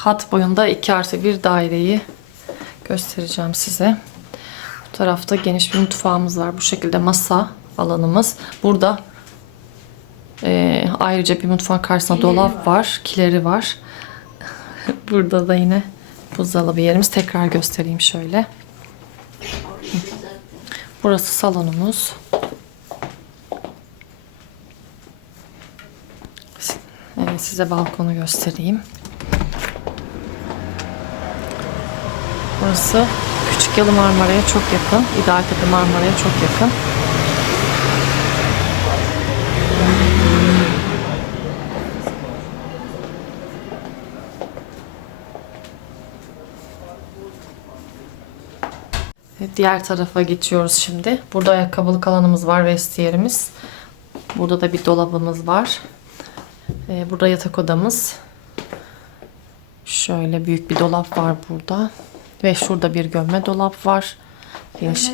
hat boyunda 2 artı bir daireyi göstereceğim size. Bu tarafta geniş bir mutfağımız var. Bu şekilde masa alanımız. Burada e, ayrıca bir mutfağın karşısında dolap var. Kileri var. Burada da yine buzdolabı yerimiz. Tekrar göstereyim şöyle. Burası salonumuz. Evet, size balkonu göstereyim. Burası Küçük Yalı Marmara'ya çok yakın. İdealtepe Marmara'ya çok yakın. Diğer tarafa geçiyoruz şimdi. Burada ayakkabılık alanımız var, vestiyerimiz. Burada da bir dolabımız var. Ee, burada yatak odamız. Şöyle büyük bir dolap var burada. Ve şurada bir gömme dolap var. Geniş.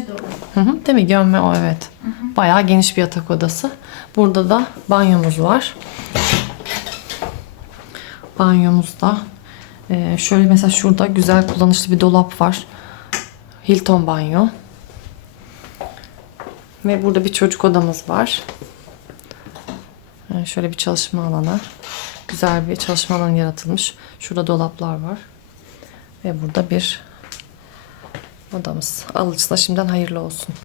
Hı hı, değil mi? Gömme o evet. Bayağı geniş bir yatak odası. Burada da banyomuz var. Banyomuzda ee, şöyle mesela şurada güzel kullanışlı bir dolap var. Hilton banyo. Ve burada bir çocuk odamız var. Yani şöyle bir çalışma alanı. Güzel bir çalışma alanı yaratılmış. Şurada dolaplar var. Ve burada bir odamız. Alıcısına şimdiden hayırlı olsun.